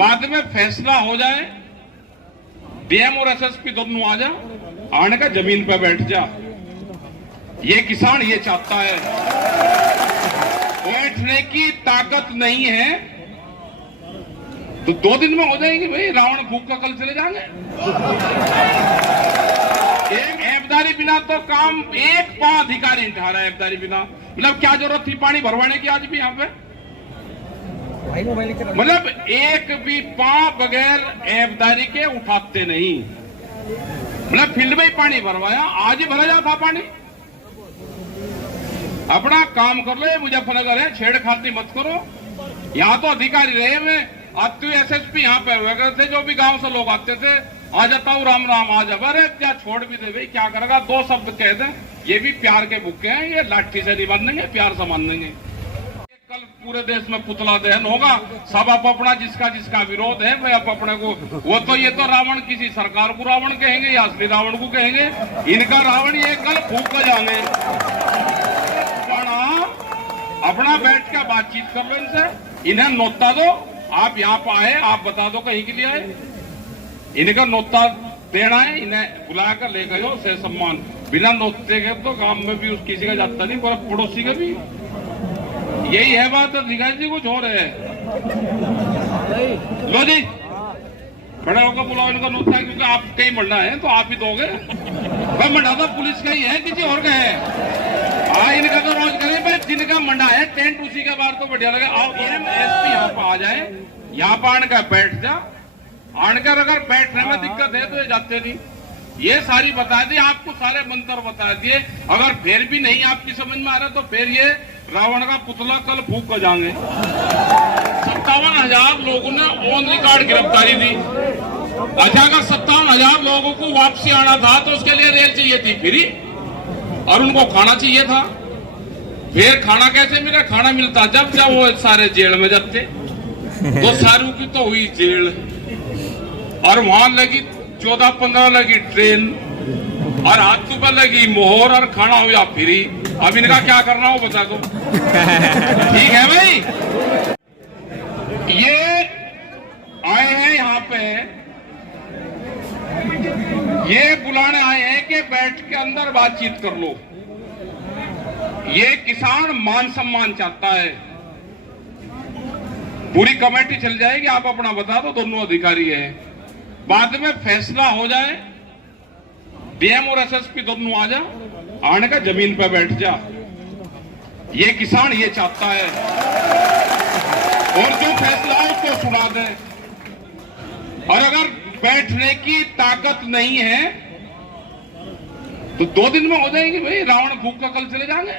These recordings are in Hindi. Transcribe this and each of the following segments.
बाद में फैसला हो जाए, डीएम और एसएसपी दोनों आ जा, आने का जमीन पे बैठ जा। ये किसान ये चाहता है। बैठने की ताकत नहीं है तो 2 दिन में हो जाएगी भाई। रावण भूख का कल चले जाएंगे। एक ऐबदारी बिना तो काम एक पां अधिकारी उठा रहा है। ऐबदारी बिना मतलब क्या जरूरत थी पानी भरवाने की आज भी यहाँ पे? मतलब एक भी पां बगैर ऐबदारी के उठाते नहीं। मतलब फील्ड में ही पानी भरवाया, आज ही भरा जाता पानी। अपना काम कर लो। मुजफ्फरनगर है, छेड़खानी मत करो। यहाँ तो अधिकारी रहे हुए, आज तो एसएसपी यहाँ पे हुए करते थे। जो भी गांव से लोग आते थे, आ जाता हूँ राम राम आ जा। अरे क्या छोड़ भी दे भाई, क्या करेगा? 2 शब्द कह दे, ये भी प्यार के भूखे हैं। ये लाठी से नहीं मानेंगे, प्यार से मानेंगे। कल पूरे देश में पुतला दहन होगा। सब आप अपना जिसका जिसका विरोध है भाई, आप अपने को वो तो ये तो रावण किसी सरकार को रावण कहेंगे या असली रावण को कहेंगे। इनका रावण ये कल फूक कर जाएंगे। अपना बैठ के बातचीत कर लो इनसे। इन्हें नोता दो। आप यहाँ पे आए, आप बता दो कहीं के लिए आए। इनका नोता देना है, इन्हें बुला कर ले गए से सम्मान। बिना नोते के तो गांव में भी उस किसी का जाता नहीं, पर पड़ोसी का भी यही है बात। दिखाई जी कुछ हो रहे हैं। लो जी खड़े होकर बुलाओ इनका नोता, क्योंकि आप कहीं मरना है तो आप ही दोगे भाई। मंडा तो पुलिस का ही है, किसी और का है। हाँ, इनका तो रोज करें भाई। जिनका मंडा है टेंट उसी के बाहर तो बढ़िया लगे। आओ एसपी यहाँ पे आ जाए, यहाँ पे आने का बैठ जा। आनकर अगर बैठने में दिक्कत है तो ये जाते नहीं। ये सारी बता दी आपको, सारे मंत्र बता दिए। अगर फिर भी नहीं आपकी समझ में आ रहा तो फिर ये रावण का पुतला कल फूक कर जाएंगे। 57,000 लोगों ने ऑन रिकॉर्ड गिरफ्तारी दी। अच्छा, अगर 57,000 लोगों को वापसी आना था तो उसके लिए रेल चाहिए थी फ्री, और उनको खाना चाहिए था। फिर खाना कैसे मिला? खाना मिलता जब वो सारे जेल में जाते। तो सारू की तो हुई जेल, और वहां लगी 14-15 लगी ट्रेन, और हाथ पर लगी मोहर, और खाना हुआ फ्री। अब इनका क्या करना हो बता दो। ठीक है भाई। ये आए हैं यहाँ पे, ये बुलाने आए हैं कि बैठ के अंदर बातचीत कर लो। ये किसान मान सम्मान चाहता है। पूरी कमेटी चल जाएगी, आप अपना बता दो। दोनों अधिकारी हैं। बाद में फैसला हो जाए, डीएम और एसएसपी दोनों आ जा, आने का जमीन पे बैठ जा। ये किसान ये चाहता है। और जो फैसला है उसको सुना दे। और अगर बैठने की ताकत नहीं है तो 2 दिन में हो जाएगी भाई। रावण भूख का कल चले जाएंगे।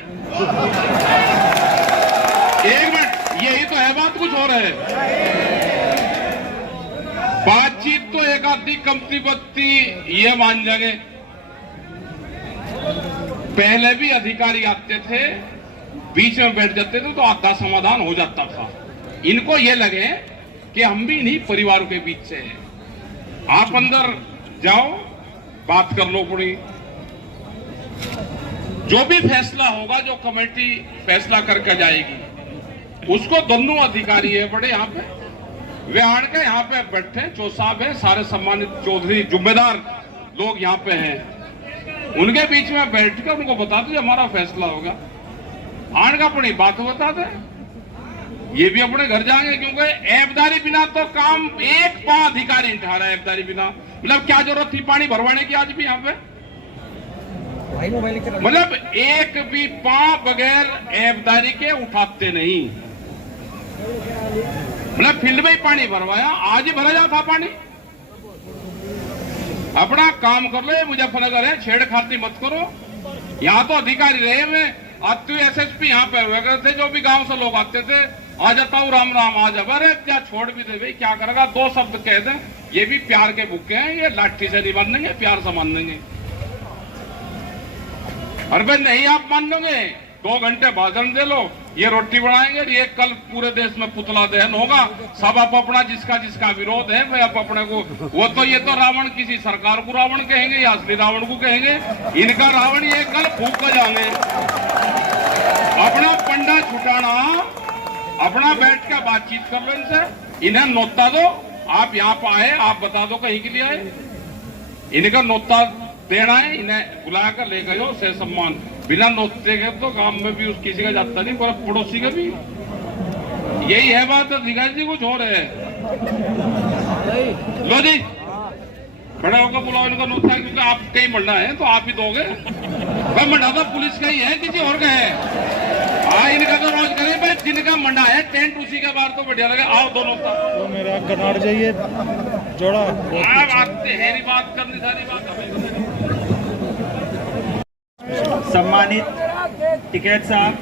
एक मिनट, यही तो है बात, कुछ और है। बातचीत तो एक आधी कमती बत्ती ये मान जाएंगे। पहले भी अधिकारी आते थे, बीच में बैठ जाते थे तो आधा समाधान हो जाता था। इनको ये लगे कि हम भी इन्हीं परिवारों के बीच से हैं। आप अंदर जाओ, बात कर लो पूरी। जो भी फैसला होगा, जो कमेटी फैसला करके जाएगी, उसको दोनों अधिकारी है बड़े यहाँ पे, वे आड़ के यहाँ पे बैठे। चौधरी साहब है, सारे सम्मानित चौधरी जिम्मेदार लोग यहाँ पे हैं। उनके बीच में बैठ कर उनको बता दो हमारा फैसला होगा। आड़ का अपनी बात बता दे, ये भी अपने घर जाएंगे। क्योंकि ऐबदारी बिना तो काम एक पां अधिकारी उठा रहा है। ऐबदारी बिना मतलब क्या जरूरत थी पानी भरवाने की आज भी यहाँ पे? मतलब एक भी पां बगैर ऐबदारी के उठाते नहीं। मतलब फील्ड में ही पानी भरवाया, आज ही भरा जाता पानी। अपना काम कर लो। मुजफ्फरनगर है, छेड़खानी मत करो। यहाँ तो अधिकारी रहे हुए, आज तो एसएसपी यहाँ पे हुए करते थे। जो भी गांव से लोग आते थे, आ जाता हूँ राम राम आ जा। अरे क्या छोड़ भी दे भाई, क्या करेगा? 2 शब्द कह दे, ये भी प्यार के भूखे हैं। ये लाठी से नहीं मानेंगे, प्यार से मानेंगे। अरे भाई नहीं आप मान लोगे, 2 घंटे भाषण दे लो, ये रोटी बनाएंगे। ये कल पूरे देश में पुतला दहन होगा। सब आप अपना जिसका जिसका विरोध है भाई, आप अपने को वो तो ये तो रावण किसी सरकार को रावण कहेंगे या असली रावण को कहेंगे। इनका रावण ये कल फूक कर जाएंगे। अपना पंडा छुटाना, अपना बैठ के बातचीत कर लो इनसे। इन्हें नोता दो। आप यहाँ पर आए, आप बता दो कहीं के लिए आए। इनका नोता देना है, इन्हें बुला कर ले गए से सम्मान। बिना नोते के तो गांव में भी किसी का जाता नहीं, पूरा पड़ोसी का भी। यही है बात। अधिकारी जी कुछ हो रहे हैं। लो जी खड़ा होकर बुलाओ इनका नोता, क्योंकि आप कहीं मरना है तो आप ही दोगे। भाई मंडा तो पुलिस का ही है, किसी और का है। हाँ इनका तो रोज करें भाई, जिनका मंडा है टेंट उसी के बाहर तो बढ़िया लगे। आओ दोनों तो मेरा कनाड़ जाइए जोड़ा है बात करनी सारी बात। सम्मानित टिकैत साहब,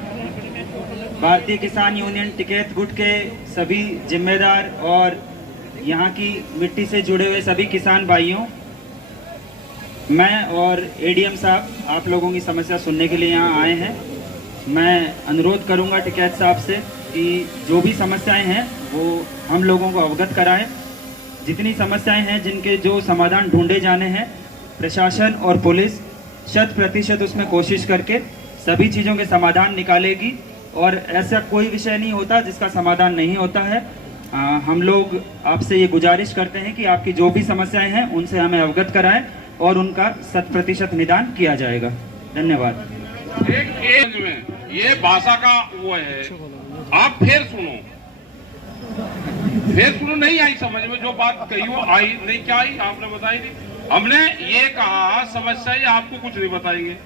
भारतीय किसान यूनियन टिकैत गुट के सभी जिम्मेदार और यहाँ की मिट्टी से जुड़े हुए सभी किसान भाइयों, मैं और एडीएम साहब आप लोगों की समस्या सुनने के लिए यहाँ आए हैं। मैं अनुरोध करूँगा टिकैत साहब से कि जो भी समस्याएं हैं वो हम लोगों को अवगत कराएं। जितनी समस्याएं हैं जिनके जो समाधान ढूंढे जाने हैं, प्रशासन और पुलिस 100% उसमें कोशिश करके सभी चीज़ों के समाधान निकालेगी। और ऐसा कोई विषय नहीं होता जिसका समाधान नहीं होता है। हम लोग आपसे ये गुजारिश करते हैं कि आपकी जो भी समस्याएं हैं उनसे हमें अवगत कराएं और उनका 100% निदान किया जाएगा। धन्यवाद। एक में ये भाषा का वो है, आप फिर सुनो नहीं आई समझ में, जो बात कही वो आई नहीं। क्या आई आपने बताई नहीं। हमने ये कहा समस्या ये आपको कुछ नहीं बताएंगे,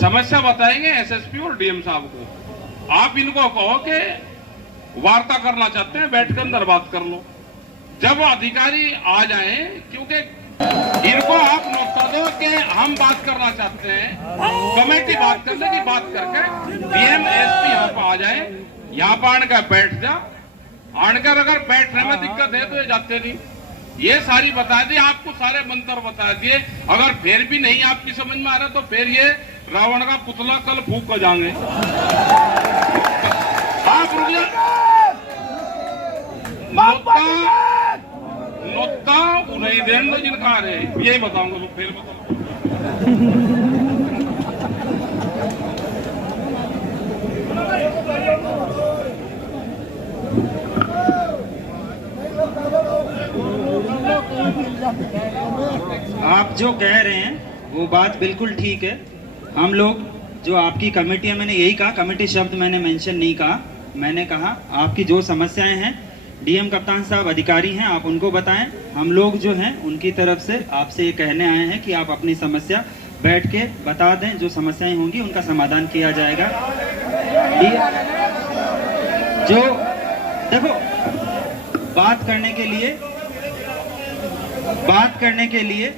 समस्या बताएंगे एसएसपी और डीएम साहब को। आप इनको कहो कि वार्ता करना चाहते हैं, बैठकर अंदर बात कर लो। जब अधिकारी आ जाए, क्योंकि इनको आप नोट दो कि हम बात करना चाहते हैं, कमेटी बात करने की बात करके डीएम एसपी यहाँ पर आ जाए, यहाँ पर आने बैठ जा। आनकर अगर बैठने में दिक्कत है तो ये जाते नहीं। ये सारी बता दी आपको, सारे मंत्र बता दिए। अगर फिर भी नहीं आपकी समझ में आ रहा तो फिर ये रावण का पुतला कल फूंक कर जाएंगे। आप नोता उन्हें देन दो जिनका आ रहे, यही बताऊंगा। फिर आप जो कह रहे हैं वो बात बिल्कुल ठीक है। हम लोग जो आपकी कमेटी है, मैंने यही कहा, कमेटी शब्द मैंने मेंशन नहीं कहा। मैंने कहा आपकी जो समस्याएं हैं, डीएम कप्तान साहब अधिकारी हैं, आप उनको बताएं। हम लोग जो हैं उनकी तरफ से आपसे ये कहने आए हैं कि आप अपनी समस्या बैठ के बता दें। जो समस्याएं होंगी उनका समाधान किया जाएगा। जो देखो बात करने के लिए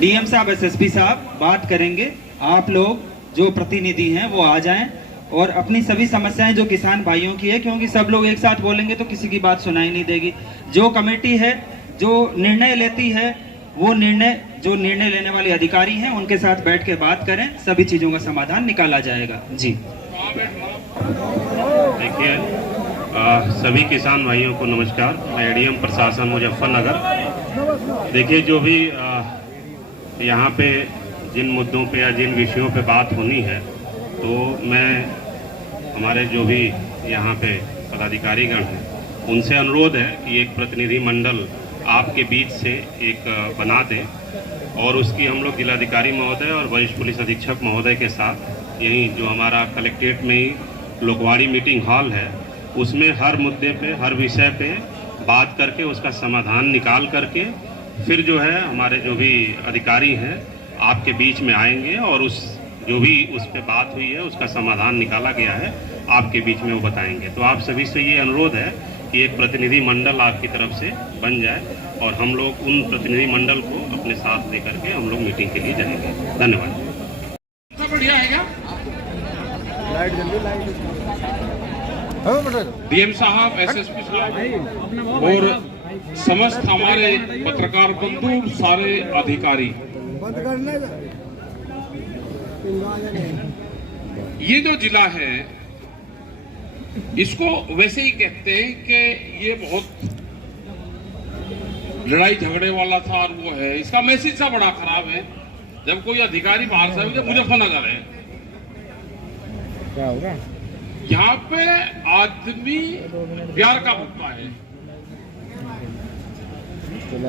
डीएम साहब एसएसपी साहब बात करेंगे। आप लोग जो प्रतिनिधि हैं वो आ जाएं और अपनी सभी समस्याएं जो किसान भाइयों की है, क्योंकि सब लोग एक साथ बोलेंगे तो किसी की बात सुनाई नहीं देगी। जो कमेटी है जो निर्णय लेती है, वो जो निर्णय लेने वाले अधिकारी हैं उनके साथ बैठ के बात करें, सभी चीजों का समाधान निकाला जाएगा। जी देखिए, सभी किसान भाइयों को नमस्कार। मैं एडीएम प्रशासन मुजफ्फरनगर। देखिए, जो भी यहाँ पे जिन मुद्दों पे या जिन विषयों पे बात होनी है, तो मैं हमारे जो भी यहाँ पे पदाधिकारीगण हैं उनसे अनुरोध है कि एक प्रतिनिधि मंडल आपके बीच से एक बना दें और उसकी हम लोग जिलाधिकारी महोदय और वरिष्ठ पुलिस अधीक्षक महोदय के साथ यहीं जो हमारा कलेक्ट्रेट में ही लोकवाड़ी मीटिंग हॉल है, उसमें हर मुद्दे पे, हर विषय पे बात करके उसका समाधान निकाल करके फिर जो है हमारे जो भी अधिकारी हैं आपके बीच में आएंगे और उस जो भी उस पे बात हुई है उसका समाधान निकाला गया है आपके बीच में वो बताएंगे। तो आप सभी से ये अनुरोध है कि एक प्रतिनिधि मंडल आपकी तरफ से बन जाए और हम लोग उन प्रतिनिधि मंडल को अपने साथ लेकर के हम लोग मीटिंग के लिए जाएंगे। धन्यवाद। बढ़िया है क्या? डीएम साहब, एसएसपी साहब और समस्त हमारे पत्रकार बंधु, सारे अधिकारी, ये जो जिला है इसको वैसे ही कहते हैं कि ये बहुत लड़ाई झगड़े वाला था और वो है, इसका मैसेज सा बड़ा खराब है। जब कोई अधिकारी बाहर से आए, मुजफ्फरनगर है, क्या होगा यहाँ पे आदमी प्यार का भुक्ता है।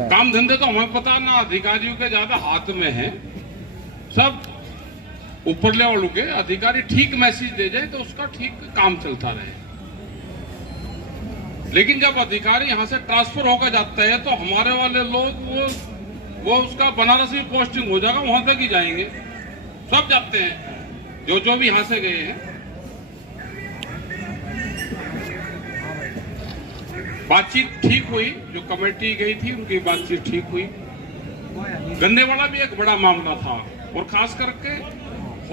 काम धंधे तो हमें पता ना, अधिकारियों के ज्यादा हाथ में है, सब ऊपर लेवल के अधिकारी ठीक मैसेज दे जाए तो उसका ठीक काम चलता रहे। लेकिन जब अधिकारी यहां से ट्रांसफर होकर जाते हैं तो हमारे वाले लोग वो उसका बनारस में पोस्टिंग हो जाएगा, वहां तक ही जाएंगे, सब जाते हैं जो भी यहां से गए हैं। बातचीत ठीक हुई, जो कमेटी गई थी उनकी बातचीत ठीक हुई। गन्ने वाला भी एक बड़ा मामला था, और खास करके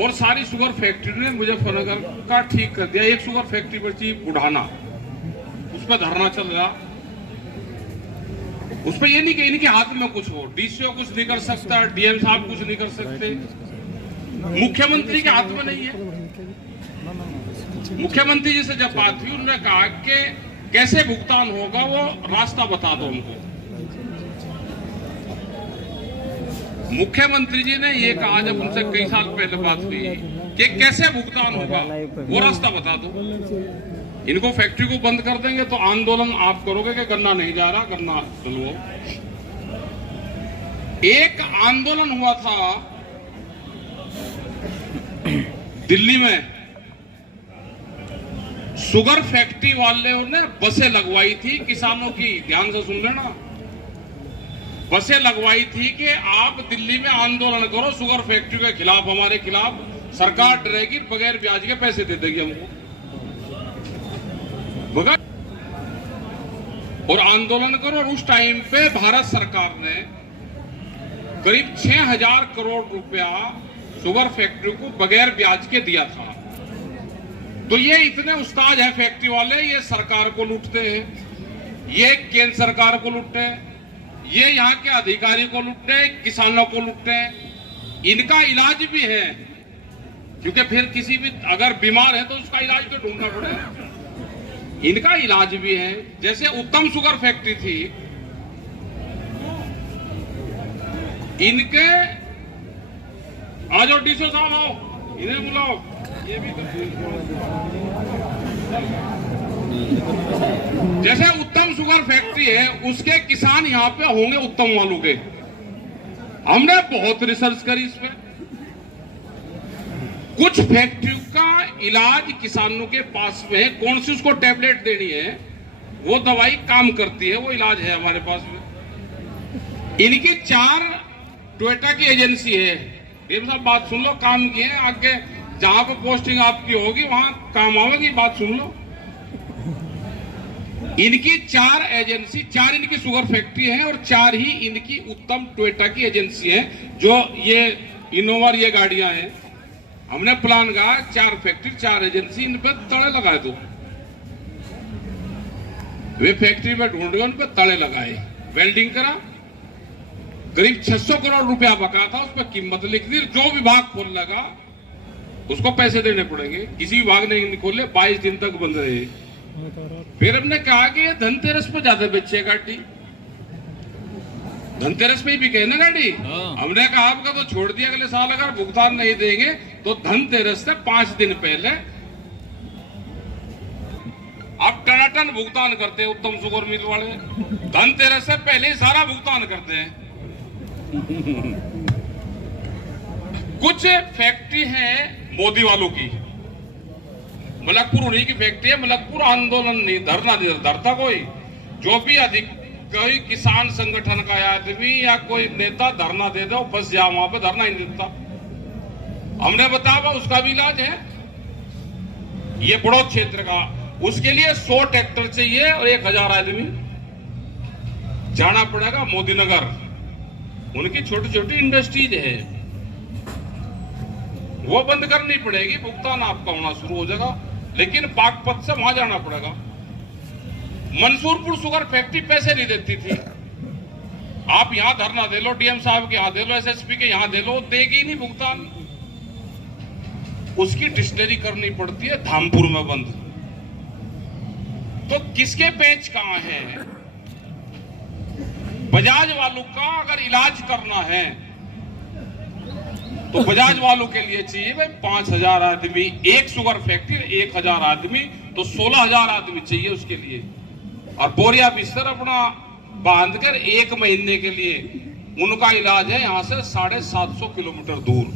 और सारी शुगर फैक्ट्री ने मुजफ्फरनगर का ठीक कर दिया। एक शुगर फैक्ट्री बची बुढ़ाना, उस पर धरना चल रहा, उस पर ये नहीं कि इनके हाथ में कुछ हो, डीसीओ कुछ नहीं कर सकता, डीएम साहब कुछ नहीं कर सकते, मुख्यमंत्री के हाथ में नहीं है। मुख्यमंत्री जी से जब बात हुई, उन्होंने कहा कि कैसे भुगतान होगा वो रास्ता बता दो हमको। मुख्यमंत्री जी ने ये कहा जब उनसे कई साल पहले बात हुई कि कैसे भुगतान होगा वो रास्ता बता दो। इनको फैक्ट्री को बंद कर देंगे तो आंदोलन आप करोगे कि गन्ना नहीं जा रहा, गन्ना चलो। एक आंदोलन हुआ था दिल्ली में, शुगर फैक्ट्री वालों ने बसें लगवाई थी किसानों की, ध्यान से सुन लेना, बसें लगवाई थी कि आप दिल्ली में आंदोलन करो शुगर फैक्ट्री के खिलाफ, हमारे खिलाफ, सरकार डरेगी, बगैर ब्याज के पैसे दे देगी हमको, और आंदोलन करो। और उस टाइम पे भारत सरकार ने करीब 6000 करोड़ रुपया शुगर फैक्ट्री को बगैर ब्याज के दिया था। तो ये इतने उस्ताद है फैक्ट्री वाले, ये सरकार को लूटते हैं, ये केंद्र सरकार को लूटते हैं, ये यहाँ के अधिकारी को लूटते हैं, किसानों को लूटते हैं। इनका इलाज भी है, क्योंकि फिर किसी भी अगर बीमार है तो उसका इलाज तो ढूंढना पड़ेगा। इनका इलाज भी है। जैसे उत्तम शुगर फैक्ट्री थी, इनके आ जाओ डीसीओ साहब, आओ इन्हें बुलाओ, ये भी जैसे उत्तम शुगर फैक्ट्री है, उसके किसान यहाँ पे होंगे उत्तम वालों के। हमने बहुत रिसर्च करी इस पे, कुछ फैक्ट्रियों का इलाज किसानों के पास में है, कौन सी उसको टैबलेट देनी है वो दवाई काम करती है, वो इलाज है हमारे पास में। इनकी 4 टोयोटा की एजेंसी है। ये सब बात सुन लो, काम की है, आगे जहां पर पोस्टिंग आपकी होगी वहां काम आवेगी, बात सुन लो। इनकी 4 एजेंसी, 4 इनकी शुगर फैक्ट्री है और 4 ही इनकी उत्तम टोयोटा की एजेंसी है। जो ये इनोवा ये गाड़ियां हैं, हमने प्लान कहा 4 फैक्ट्री 4 एजेंसी, इन पे तड़े लगाए दो। वे फैक्ट्री में ढूंढ गए, उन पे तड़े लगाए, वेल्डिंग करा, करीब 600 करोड़ रुपया बका था, उस पर कीमत लिख दी। जो विभाग खोल लगा उसको पैसे देने पड़ेंगे, किसी विभाग ने नहीं खोले, 22 दिन तक बंद रहे। फिर हमने कहा कि ये धनतेरस पे ज्यादा बेचे गाड़ी, धनतेरस पे ही बिके ना गाड़ी। हमने कहा आपका तो छोड़ दिया, अगले साल अगर भुगतान नहीं देंगे तो धनतेरस से 5 दिन पहले आप टनाटन भुगतान करते हैं। उत्तम शुगर मिल वाले धनतेरस से पहले ही सारा भुगतान करते हैं। कुछ फैक्ट्री है मोदी वालों की, मलकपुर उन्हीं की फैक्ट्री है। मलकपुर आंदोलन नहीं, धरना नहीं धरता कोई, जो भी कोई किसान संगठन का आदमी या कोई नेता धरना दे दो, बस जा वहां पे धरना ही नहीं देता। हमने बताया उसका भी इलाज है। ये बड़ो क्षेत्र का, उसके लिए 100 ट्रैक्टर चाहिए और 1000 आदमी जाना पड़ेगा मोदी नगर। उनकी छोटी छोटी इंडस्ट्रीज है, वो बंद करनी पड़ेगी, भुगतान आपका होना शुरू हो जाएगा, लेकिन बागपत से वहां जाना पड़ेगा। मंसूरपुर शुगर फैक्ट्री पैसे नहीं देती थी, आप यहां धरना दे लो, डीएम साहब के यहां दे लो, एसएसपी के यहां दे लो, देगी नहीं भुगतान। उसकी डिस्टिलरी करनी पड़ती है धामपुर में बंद। तो किसके पेच कहां है? बजाज वालों का अगर इलाज करना है तो बजाज वालों के लिए चाहिए भाई 5000 आदमी, एक शुगर फैक्ट्री 1000 आदमी, तो 16000 आदमी चाहिए उसके लिए। और बोरिया बिस्तर अपना बांधकर 1 महीने के लिए उनका इलाज है यहां से 750 किलोमीटर दूर।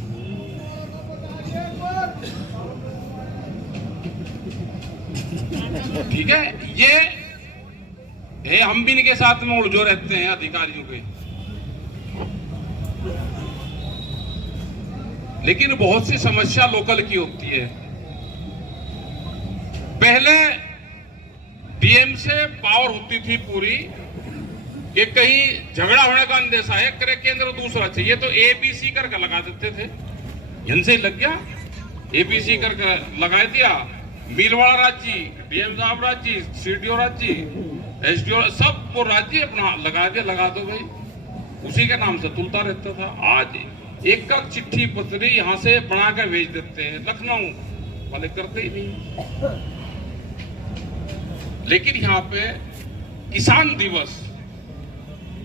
ठीक है, ये हम भी इनके साथ में उलझो रहते हैं अधिकारियों के, लेकिन बहुत सी समस्या लोकल की होती है। पहले डीएम से पावर होती थी पूरी कि कहीं झगड़ा होने का अंदेशा है, करे केंद्र दूसरा चाहिए तो एबीसी करके लगा देते थे। इनसे ही लग गया, एबीसी करके लगा दिया। भीलवाड़ा राज्य, डीएम साहब राज्य, सीडीओ राज्य, एसडीओ सब वो राज्य अपना लगा दिया, लगा दो भाई, उसी के नाम से तुलता रहता था। आज एक का चिट्ठी पत्री यहां से बना कर भेज देते हैं, लखनऊ वाले करते ही नहीं। लेकिन यहाँ पे किसान दिवस,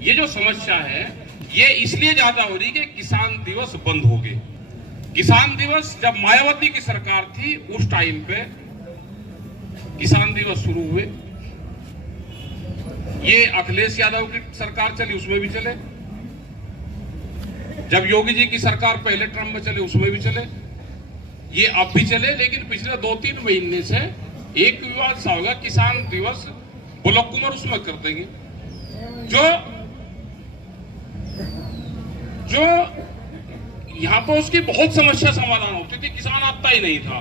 ये जो समस्या है ये इसलिए ज्यादा हो रही कि किसान दिवस बंद हो गए। किसान दिवस जब मायावती की सरकार थी उस टाइम पे किसान दिवस शुरू हुए, ये अखिलेश यादव की सरकार चली उसमें भी चले, जब योगी जी की सरकार पहले टर्म में चले उसमें भी चले, ये अब भी चले। लेकिन पिछले 2-3 महीने से एक विवाद सा होगा, किसान दिवस ब्लॉक कुमार उसमें कर देंगे, जो यहाँ पर उसकी बहुत समस्या समाधान होती थी, किसान आता ही नहीं था।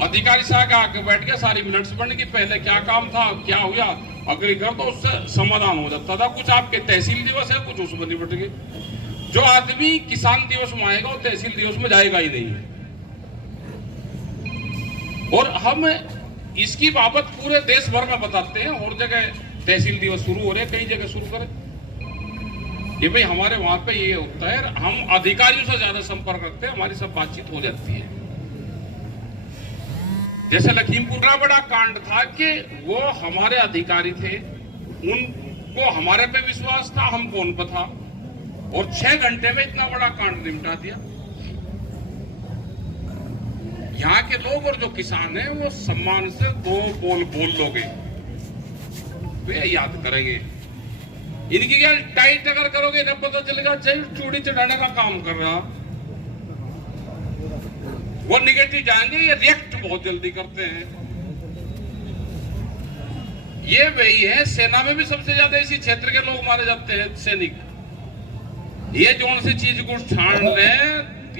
अधिकारी साहब आके बैठ के सारी मिनट्स पढ़ने की पहले क्या काम था, क्या हुआ, अग्री कर तो उससे समाधान हो जाता था। कुछ आपके तहसील दिवस है, कुछ उसमें निपट गए। जो आदमी किसान दिवस में आएगा वो तहसील दिवस में जाएगा ही नहीं। और हम इसकी बाबत पूरे देश भर में बताते हैं, और जगह तहसील दिवस शुरू हो रहे, कई जगह शुरू करें कि भाई हमारे वहां पे ये होता है। हम अधिकारियों से ज्यादा संपर्क रखते हैं, हमारी सब बातचीत हो जाती है। जैसे लखीमपुर का बड़ा कांड था कि वो हमारे अधिकारी थे, उनको हमारे पे विश्वास था, हमको उन पर था, और 6 घंटे में इतना बड़ा कांड निपटा दिया। यहाँ के लोग और जो किसान हैं वो सम्मान से 2 बोल लोगे, वे याद करेंगे। इनकी क्या टाइट अगर करोगे ना पता चलेगा चूड़ी चढ़ाने का काम कर रहा, वो निगेटिव जाएंगे। ये रिएक्ट बहुत जल्दी करते हैं। ये वही है, सेना में भी सबसे ज्यादा इसी क्षेत्र के लोग मारे जाते हैं, सैनिक। ये जोन से चीज को छान ले,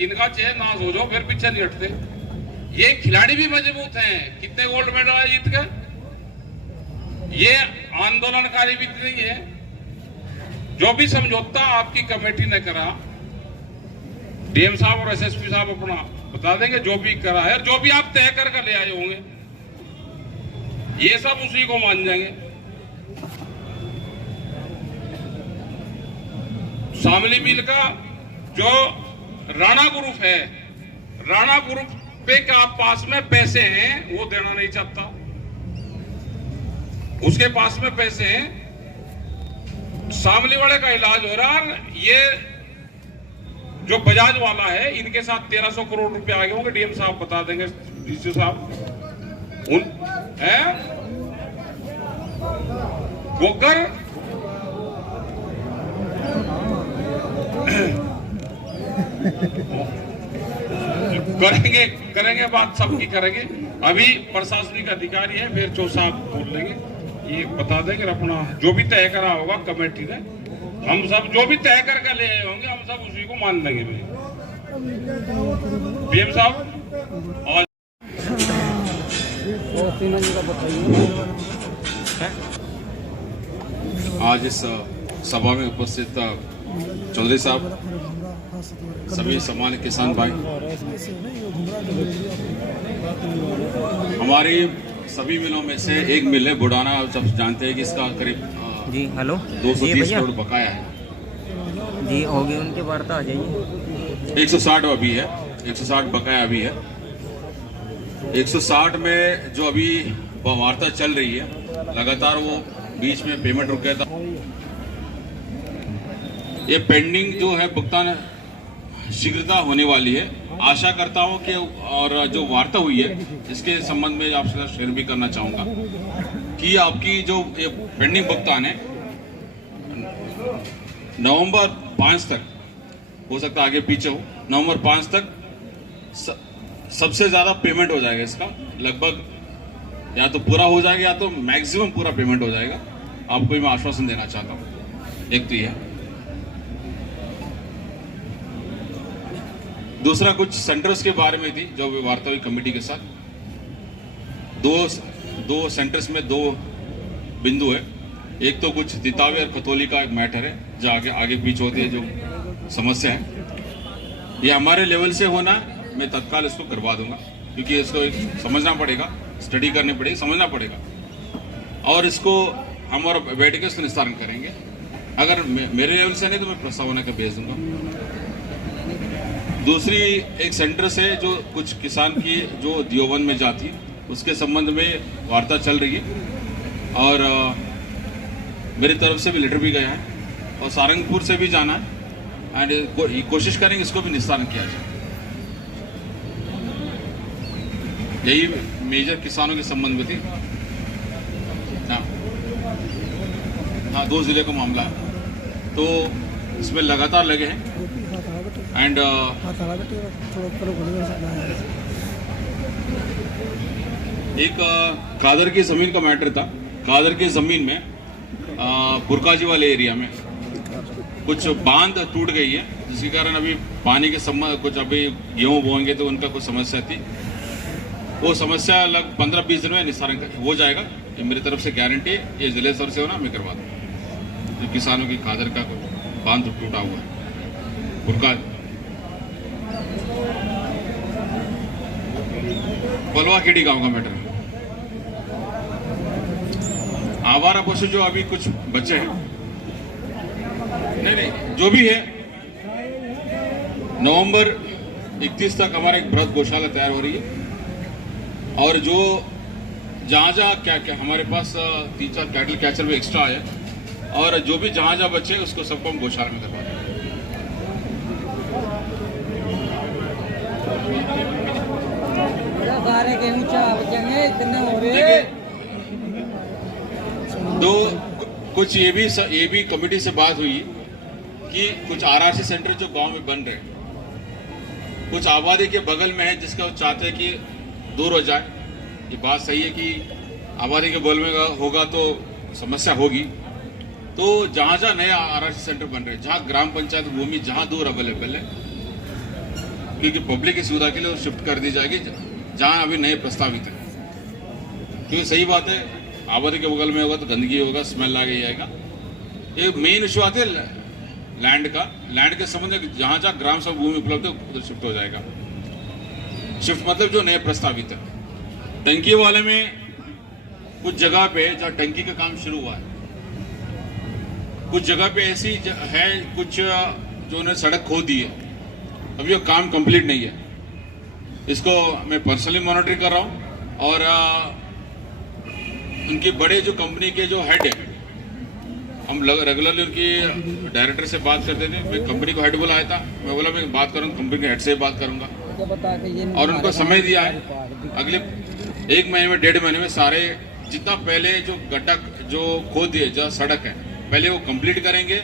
इनका चेहरा नाश हो जाओ, फिर पीछे नहीं हटते। ये खिलाड़ी भी मजबूत हैं, कितने गोल्ड मेडल आए जीत कर। ये आंदोलनकारी भी नहीं है। जो भी समझौता आपकी कमेटी ने करा, डीएम साहब और एसएसपी साहब अपना बता देंगे, जो भी करा है, जो भी आप तय करके ले आए होंगे, ये सब उसी को मान जाएंगे। शामली मिल का जो राणा ग्रुप है, राणा ग्रुप पे का पास में पैसे हैं, वो देना नहीं चाहता। उसके पास में पैसे हैं, शामली वाले का इलाज हो रहा है। ये जो बजाज वाला है, इनके साथ 1300 करोड़ रुपए आगे होंगे, डीएम साहब बता देंगे, डीसी साहब उन है वो करेंगे बात सबकी करेंगे। अभी प्रशासनिक अधिकारी है, फिर जो साहब बोल लेंगे, ये बता देंगे अपना जो भी तय करा होगा कमेटी ने। हम सब जो भी तय करके ले आए होंगे, हम सब उसी को मान लेंगे। डीएम साहब और आज इस सभा में उपस्थित चौधरी साहब, सभी सामान्य किसान भाई, हमारी सभी मिलों में से एक मिल है बुढ़ाना, आप सब जानते हैं कि इसका करीब जी हेलो 230 करोड़ बकाया है जी, होगी उनके वार्ता आ जाइए। 160 अभी है, 160 बकाया अभी है। 160 में जो अभी वार्ता चल रही है, लगातार वो बीच में पेमेंट रुक गया था। ये पेंडिंग जो है भुगतान शीघ्रता होने वाली है। आशा करता हूं कि, और जो वार्ता हुई है इसके संबंध में आपसे शेयर भी करना चाहूंगा कि आपकी जो ये पेंडिंग भुगतान है नवंबर 5 तक, हो सकता है आगे पीछे हो, नवंबर 5 तक सबसे ज़्यादा पेमेंट हो जाएगा इसका, लगभग या तो पूरा हो जाएगा या तो मैक्सिमम पूरा पेमेंट हो जाएगा। आपको मैं आश्वासन देना चाहता हूँ। एक तो ये, दूसरा कुछ सेंटर्स के बारे में थी जो वार्ता हुई कमेटी के साथ। दो सेंटर्स में 2 बिंदु है। एक तो कुछ तितावे और खतौली का एक मैटर है जो आगे पीछे होती है जो समस्या है, ये हमारे लेवल से होना, मैं तत्काल इसको करवा दूंगा, क्योंकि इसको समझना पड़ेगा, स्टडी करनी पड़ेगी, समझना पड़ेगा, और इसको हम और बैठ के इसका निस्तारण करेंगे। अगर मेरे लेवल से नहीं तो मैं प्रस्तावना का भेज दूंगा। दूसरी एक सेंटर से जो कुछ किसान की जो दियोबंद में जाती है उसके संबंध में वार्ता चल रही है, और मेरी तरफ से भी लेटर भी गया है, और सारंगपुर से भी जाना है, एंड कोशिश करेंगे इसको भी निस्तारण किया जाए। यही मेजर किसानों के संबंध में थी। हाँ, 2 जिले का मामला है, तो इसमें लगातार लगे हैं। एंड एक कादर की जमीन का मैटर था। कादर की जमीन में पुरकाजी वाले एरिया में कुछ बांध टूट गई है, जिसके कारण अभी पानी के संबंध कुछ अभी गेहूं बोएंगे तो उनका कुछ समस्या थी। वो समस्या लगभग 15-20 दिन में निस्तारण हो जाएगा, ये मेरी तरफ से गारंटी है। ये जिले स्तर से होना मैं करवा दूँ। तो किसानों की कादर का बांध टूटा हुआ है पुरका बलवाखेड़ी गांव का मैटर। आवारा पशु जो अभी कुछ बच्चे हैं, नहीं जो भी है, नवंबर 31 तक हमारा एक बृहद गौशाला तैयार हो रही है, और जो जहां क्या हमारे पास 3-4 कैटल कैचर भी एक्स्ट्रा है, और जो भी जहां बच्चे उसको सबको हम गौशाला में करवा देंगे। दो कुछ ये भी कमेटी से बात हुई कि कुछ आरआरसी सेंटर जो गांव में बन रहे हैं, कुछ आबादी के बगल में है, जिसका वो चाहते हैं कि दूर हो जाए। ये बात सही है कि आबादी के बगल में होगा तो समस्या होगी। तो जहां नया आरआरसी सेंटर बन रहे हैं, जहां ग्राम पंचायत भूमि जहां दूर अवेलेबल है, क्योंकि पब्लिक की सुविधा के लिए शिफ्ट कर दी जाएगी जहां अभी नए प्रस्तावित है। क्योंकि सही बात है, आबादी के बगल में होगा तो गंदगी होगा, स्मेल आ जाएगा। ये मेन इशू आते है लैंड का। लैंड के संबंध में जहां ग्राम सभा भूमि उपलब्ध है उधर शिफ्ट हो जाएगा। शिफ्ट मतलब जो नए प्रस्तावित है। टंकी वाले में कुछ जगह पे जहाँ टंकी का काम शुरू हुआ है, कुछ जगह पे ऐसी है कुछ जो उन्होंने सड़क खोद दी है, अभी वो काम कंप्लीट नहीं है। इसको मैं पर्सनली मॉनिटरिंग कर रहा हूँ, और उनके बड़े जो कंपनी के जो हेड है, हम रेगुलरली उनकी डायरेक्टर से बात करते थे। मैं कंपनी को हेड बुलाया था, मैं बोला मैं बात करूँगा, कंपनी के हेड से बात करूँगा, और उनको समय दिया है अगले 1 महीने में 1.5 महीने में सारे जितना पहले जो गड्ढा जो खोद दिए जो सड़क है पहले वो कंप्लीट करेंगे,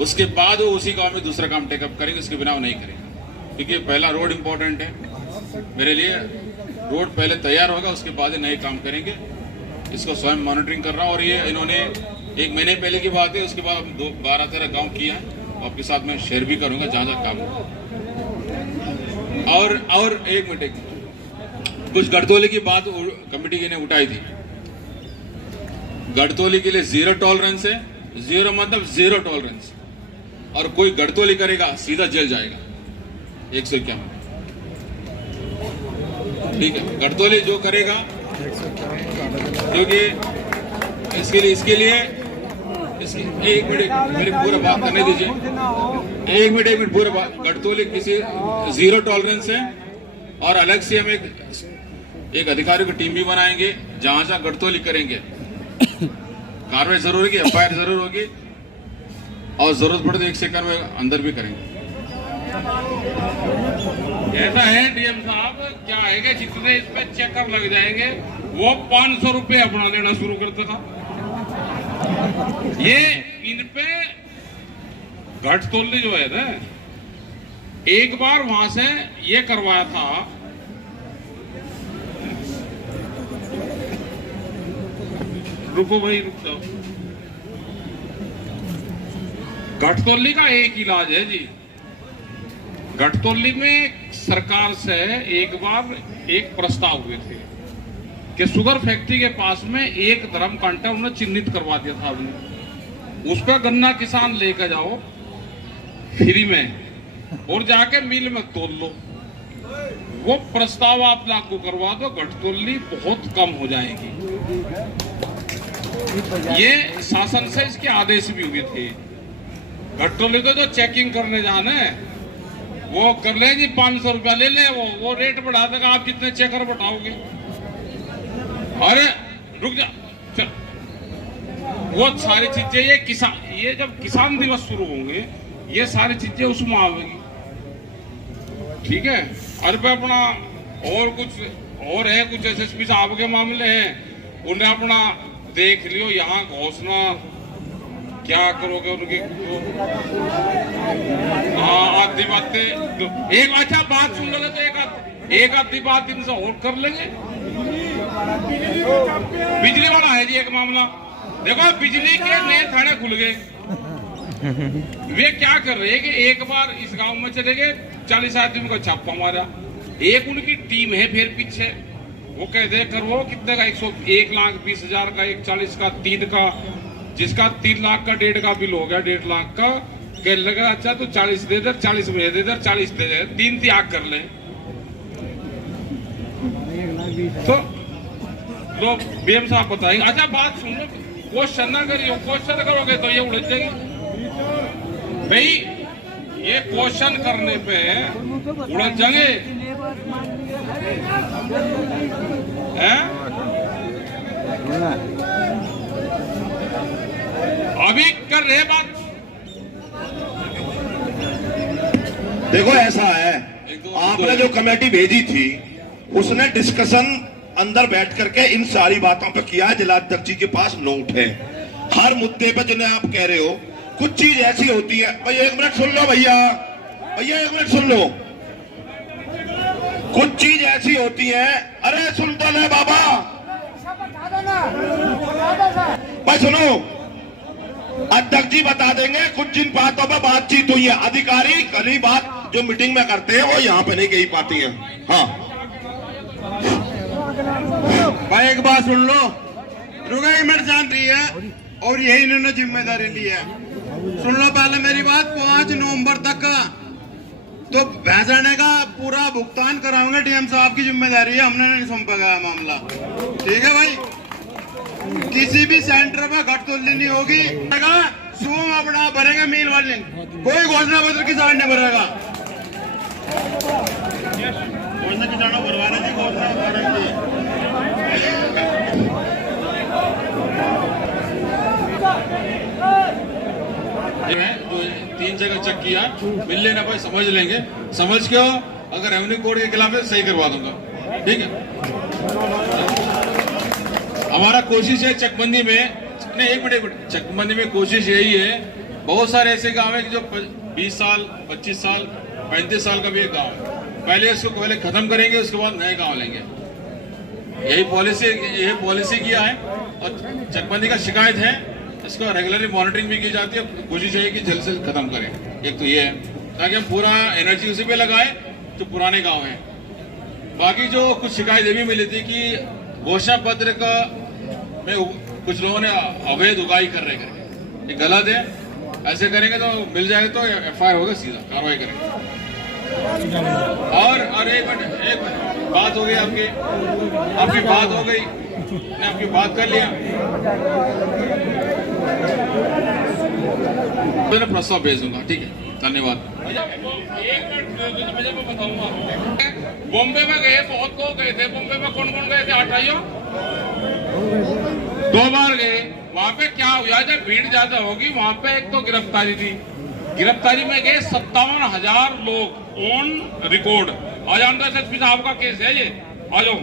उसके बाद वो उसी गांव में दूसरा काम टेकअप करेंगे, उसके बिना वो नहीं करेंगे। क्योंकि पहला रोड इंपॉर्टेंट है मेरे लिए, रोड पहले तैयार होगा उसके बाद ही नए काम करेंगे। इसको स्वयं मॉनिटरिंग कर रहा हूँ, और ये इन्होंने 1 महीने पहले की बात है, उसके बाद हम 12-13 गाँव किए हैं, आपके साथ मैं शेयर भी करूँगा जहाँ काम हो। और एक मिनट, कुछ गढ़तौली की बात कमेटी ने उठाई थी। गढ़तौली के लिए 0 टॉलरेंस है, 0 मतलब 0 टॉलरेंस, और कोई गढ़तौली करेगा सीधा जेल जाएगा 151। ठीक है, गढ़तौली जो करेगा, क्योंकि इसके लिए एक मिनट मेरी पूरा बात करने दीजिए। एक मिनट पूरा बात। गढ़तौली किसी 0 टॉलरेंस है, और अलग से हम एक अधिकारी की टीम भी बनाएंगे, जहां गढ़तौली करेंगे कार्रवाई जरूर होगी, एफआईआर जरूर होगी, और जरूरत पड़े तो 1 सेकंड में अंदर भी करेंगे। ऐसा है डीएम साहब, क्या है कि जितने इस पे चेकअप लग जाएंगे वो 500 रुपए अपना लेना शुरू कर देगा। इन पे घटतोली जो है ना, एक बार वहां से ये करवाया था, रुको भाई रुक जाओ, घटतोली का एक इलाज है जी। घटतोली में सरकार से एक बार एक प्रस्ताव हुए थे कि शुगर फैक्ट्री के पास में एक धर्म कांटा उन्होंने चिन्हित करवा दिया था उन्हें, उस पर गन्ना किसान लेकर जाओ फ्री में और जाके मिल में तोल लो। वो प्रस्ताव आप लागू करवा दो, घटतोली बहुत कम हो जाएगी। ये शासन से इसके आदेश भी हुए थे। घटतोली तो जो चेकिंग करने जाना है वो कर ले जी, 500 रुपया ले ले, वो रेट बढ़ा देगा, आप जितने चेकर बढ़ाओगे। अरे रुक जा, चल। वो सारी चीजें ये जब किसान दिवस शुरू होंगे ये सारी चीजें उसमें आवेगी, ठीक है। अरे पे अपना और कुछ और है, कुछ एसएसपी साहब के मामले हैं, उन्हें अपना देख लियो। यहाँ घोषणा क्या करोगे उनकी, आधी बातें एक अच्छा बात सुन लोगे तो एक आधी बात इनसे और कर लेंगे। बिजली वाला है जी एक मामला, देखो बिजली के नए थाने खुल गए। वे क्या कर रहे हैं कि एक बार इस गांव में चले गए, 40 आदमी को छापा मारा, एक उनकी टीम है फिर पीछे, वो कहते करो कितने का, 1,20,000 का, 1,40 का, 3 का, जिसका 3 लाख का 1.5 का बिल हो गया, 1.5 लाख का, कह लगा अच्छा तो 40 दे दे, 40 में दे दे, 40 दे दे, 3 त्याग कर ले। तो लोग बीएम साहब बताएंगे। अच्छा बात सुन लो, क्वेश्चन ना करियो, क्वेश्चन करोगे तो ये उलझ जाएगी भाई। ये क्वेश्चन करने पे उलझ जाएंगे हैं? अभी कर रहे बात, देखो ऐसा है, आपने जो कमेटी भेजी थी उसने डिस्कशन अंदर बैठ करके इन सारी बातों पे किया। जिलाध्यक्ष जी के पास नोट है हर मुद्दे पे, जिन्हें आप कह रहे हो। कुछ चीज ऐसी होती है, भाई 1 मिनट सुन लो भैया, 1 मिनट सुन लो। कुछ चीज ऐसी होती है, अरे सुन तो ले बाबा, भाई सुनो, अध्यक्ष जी बता देंगे। कुछ जिन बातों पर बातचीत हुई है, अधिकारी कली बात जो मीटिंग में करते हैं वो यहाँ पे नहीं कही पाती है। हाँ भाई एक बात सुन लो, रुका 1 मिनट जान रही है और यही इन्होंने जिम्मेदारी ली है। सुन लो पहले मेरी बात, 5 नवंबर तक का तो भेजने का पूरा भुगतान कराऊंगे, डीएम साहब की जिम्मेदारी है, हमने नहीं सौंपेगा मामला, ठीक है भाई। किसी भी सेंटर में घटतोली नहीं होगी, सूम अपना भरेगा मील वाले, कोई घोषणा पत्र किसान नहीं भरेगा। घोषणा किसानों भरवाना जी, घोषणा भरेंगे। जो 3 जगह चेक किया, मिल लेना भाई, समझ लेंगे, समझ के हो, अगर रेवेन्यू कोड के खिलाफ है सही करवा दूंगा, ठीक है। हमारा कोशिश है चकबंदी में, नहीं 1 मिनट, चकबंदी में कोशिश यही है, बहुत सारे ऐसे गांव है कि जो 20 साल 25 साल 35 साल का भी एक गांव है, पहले इसको पहले खत्म करेंगे, उसके बाद नए गांव लेंगे। यही पॉलिसी किया है और चकबंदी का शिकायत है, इसको रेगुलरली मॉनिटरिंग भी की जाती है। कोशिश है कि जल्द से जल्द खत्म करें। एक तो ये है ताकि हम पूरा एनर्जी उसी पे लगाएं जो पुराने गांव हैं। बाकी जो कुछ शिकायतें भी मिली थी कि घोषणा पत्र का में कुछ लोगों ने अवैध उगाही कर रहे हैं, ये गलत है। ऐसे करेंगे तो मिल जाएगा तो एफआईआर होगा, सीधा कार्रवाई करेंगे। और एक मिनट बात हो गई, आपकी बात हो गई, मैं आपकी बात कर लिया, मैंने प्रस्ताव भेज दूंगा, ठीक है, धन्यवाद। एक मिनट बताऊंगा, बॉम्बे में गए, बहुत लोग गए थे बॉम्बे में, कौन कौन गए थे? 8 भाइयों 2 बार गए। वहां पे क्या हुआ, जब भीड़ ज्यादा होगी वहां पे एक तो गिरफ्तारी थी, गिरफ्तारी में गए 57,000 लोग ऑन रिकॉर्ड। आज एसएसपी साहब का केस है ये, आ जाओ।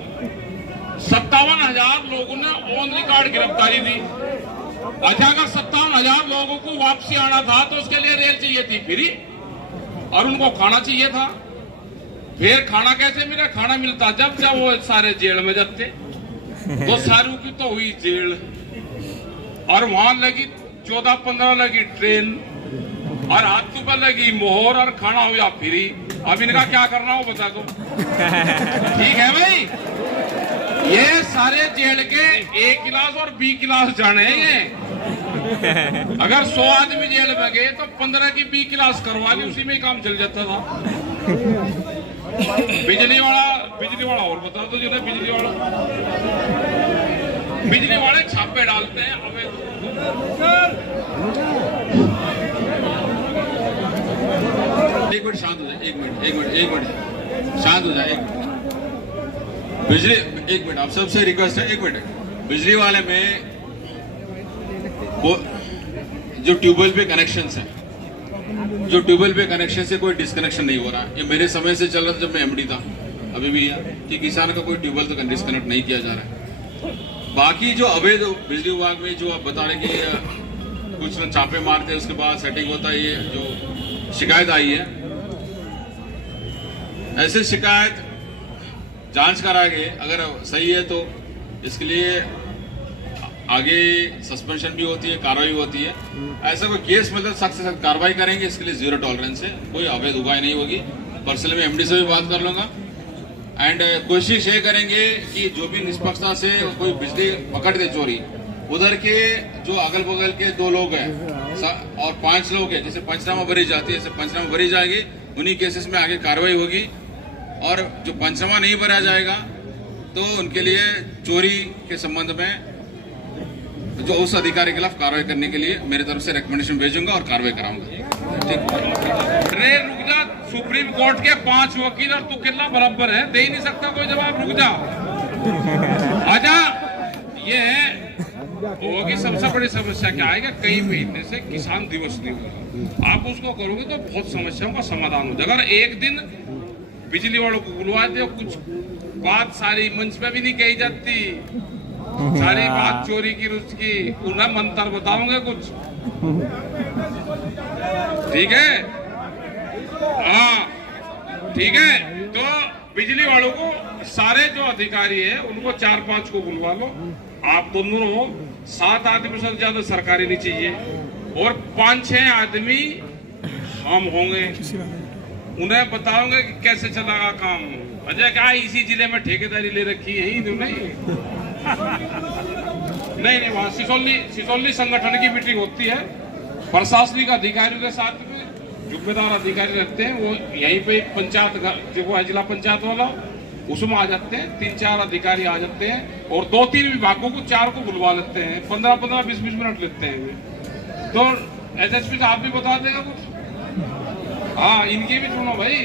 57,000 लोगों ने ऑन रिकॉर्ड गिरफ्तारी दी। अच्छा अगर 57,000 2000 लोगों को वापसी आना था तो उसके लिए रेल चाहिए थी फ्री, और उनको खाना चाहिए था। फिर खाना कैसे मिला? खाना मिलता जब वो सारे जेल में जाते, तो सारू की तो हुई जेल, और वहां लगी 14-15 लगी ट्रेन, और हाथ पर लगी मोहर, और खाना हुआ फ्री। अब इनका क्या करना हो बता दो। ठीक है भाई, ये सारे जेल के A क्लास और B क्लास जाने हैं। अगर 100 आदमी जेल में गए तो 15 की B क्लास करवा ली, उसी में ही काम चल जाता था। बिजली वाला और बता दो, जो ना बिजली वाले छापे डालते हैं। एक मिनट शांत हो जाए, एक मिनट शांत हो जाए, एक मिनट। बिजली, एक मिनट, आप सबसे रिक्वेस्ट है, एक मिनट। बिजली वाले में वो जो ट्यूबवेल पे कनेक्शंस हैं, जो ट्यूबवेल पे कनेक्शन से कोई डिस्कनेक्शन नहीं हो रहा। ये मेरे समय से चल रहा था जब मैं एमडी था, अभी भी है कि किसान का कोई ट्यूबवेल तो डिस्कनेक्ट नहीं किया जा रहा है। बाकी जो अवैध बिजली विभाग में जो आप बता रहे कि कुछ लोग छापे मारते हैं उसके बाद सेटिंग होता है, ये जो शिकायत आई है, ऐसे शिकायत जांच करा के अगर सही है तो इसके लिए आगे सस्पेंशन भी होती है, कार्रवाई होती है। ऐसा कोई केस मतलब सख्त से सख्त कार्रवाई करेंगे, इसके लिए 0 टॉलरेंस है, कोई अवैध उगाई नहीं होगी। पर्सनली मैं एमडी से भी बात कर लूंगा, एंड कोशिश ये करेंगे कि जो भी निष्पक्षता से कोई बिजली पकड़ दे चोरी, उधर के जो अगल बगल के 2 लोग हैं और 5 लोग हैं, जैसे पंचनामा भरी जाती है, ऐसे पंचनामा भरी जाएगी, उन्हीं केसेस में आगे कार्रवाई होगी। और जो पंचनामा नहीं भरा जाएगा तो उनके लिए चोरी के संबंध में जो उस अधिकारी के खिलाफ कार्रवाई करने के लिए मेरी तरफ से रिकमेंडेशन भेजूंगा और कार्रवाई कराऊंगा। ठीक। रे रुक जा, सुप्रीम कोर्ट के 5 वकील और तू कितना बराबर है, दे ही नहीं सकता कोई जवाब। रुक जा, आजा। ये होगी सबसे बड़ी समस्या क्या आएगा, कई महीने से किसान दिवस नहीं होगा। आप उसको करोगे तो बहुत समस्याओं का समाधान हो जाएगा। अगर एक दिन बिजली वालों को बुलवा दे, कुछ बात सारी मंच पे भी नहीं कही जाती, सारी बात चोरी की रुच की, उन्हें मंत्र बताओगे कुछ। ठीक है, हाँ ठीक है। तो बिजली वालों को सारे जो अधिकारी है उनको 4-5 को बुलवा लो। आप दोनों 7 आदमी से ज्यादा सरकारी नहीं चाहिए, और 5-6 आदमी हम होंगे, उन्हें बताओगे कि कैसे चलेगा काम। अजय क्या इसी जिले में ठेकेदारी ले रखी है ही नहीं, वहाँ सिसोली संगठन की मीटिंग होती है, प्रशासनिक अधिकारियों के साथ में जिम्मेदार अधिकारी रहते हैं, वो यहीं पे पंचायत जो है जिला पंचायत वाला, उसमें आ जाते हैं। 3-4 अधिकारी आ जाते हैं, और 2-3 विभागों को 4 को बुलवा लेते हैं, 15-15, 20-20 मिनट लेते हैं। तो एसएसपी साहब भी बता देगा कुछ। हाँ, इनकी भी सुनो भाई।